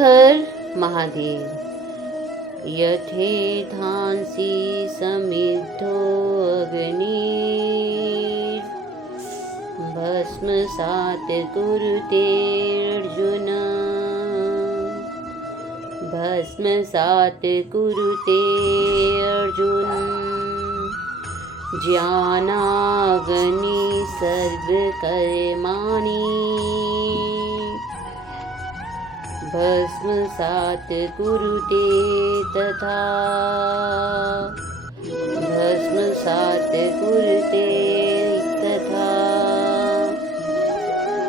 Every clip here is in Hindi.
हर महादेव। यथेधांसि समिद्धो अग्निर् भस्मसात् कुरुते अर्जुन। भस्मसात् कुरुते अर्जुन। ज्ञानाग्नि सर्वकर्माणि भस्मसात् कुरुते तथा। भस्मसात् कुरुते तथा।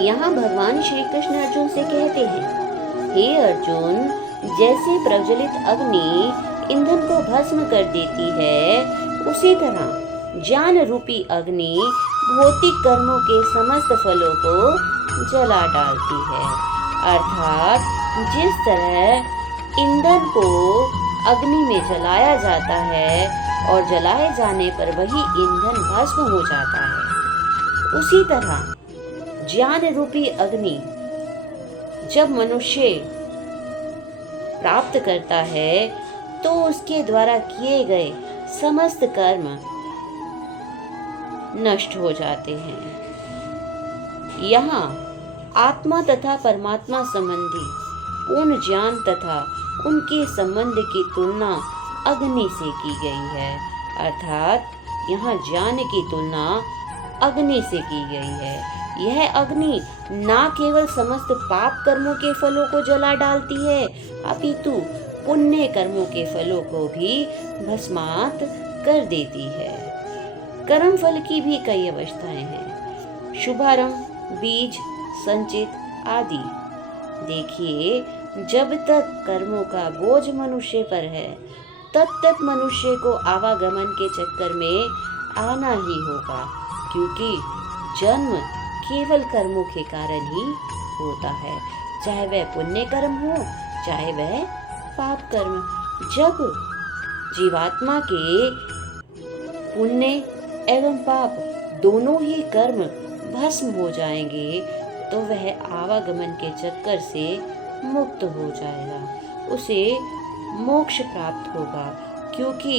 यहाँ भगवान श्री कृष्ण अर्जुन से कहते हैं, हे अर्जुन, जैसे प्रज्वलित अग्नि ईंधन को भस्म कर देती है, उसी तरह ज्ञान रूपी अग्नि भौतिक कर्मों के समस्त फलों को जला डालती है। अर्थात जिस तरह ईंधन को अग्नि में जलाया जाता है और जलाए जाने पर वही ईंधन भस्म हो जाता है, उसी तरह ज्ञान रूपी अग्नि जब मनुष्य प्राप्त करता है तो उसके द्वारा किए गए समस्त कर्म नष्ट हो जाते हैं। यहाँ आत्मा तथा परमात्मा संबंधी पूर्ण ज्ञान तथा उनके संबंध की तुलना अग्नि से की गई है। अर्थात यहाँ ज्ञान की तुलना अग्नि से की गई है। यह अग्नि ना केवल समस्त पाप कर्मों के फलों को जला डालती है, अपितु पुण्य कर्मों के फलों को भी भस्मात कर देती है। कर्म फल की भी कई अवस्थाएं हैं, शुभारंभ, बीज, संचित आदि। देखिए, जब तक कर्मों का बोझ मनुष्य पर है, तब तक मनुष्य को आवागमन के चक्कर में आना ही होगा, क्योंकि जन्म केवल कर्मों के कारण ही होता है, चाहे वह पुण्य कर्म हो चाहे वह पाप कर्म। जब जीवात्मा के पुण्य एवं पाप दोनों ही कर्म भस्म हो जाएंगे तो वह आवागमन के चक्कर से मुक्त हो जाएगा, उसे मोक्ष प्राप्त होगा। क्योंकि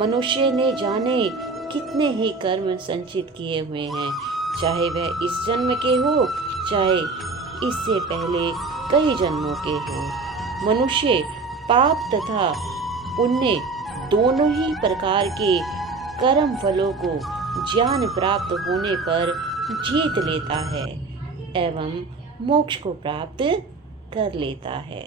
मनुष्य ने जाने कितने ही कर्म संचित किए हुए हैं, चाहे वह इस जन्म के हो चाहे इससे पहले कई जन्मों के हो। मनुष्य पाप तथा पुण्य दोनों ही प्रकार के कर्म फलों को ज्ञान प्राप्त होने पर जीत लेता है एवं मोक्ष को प्राप्त कर लेता है।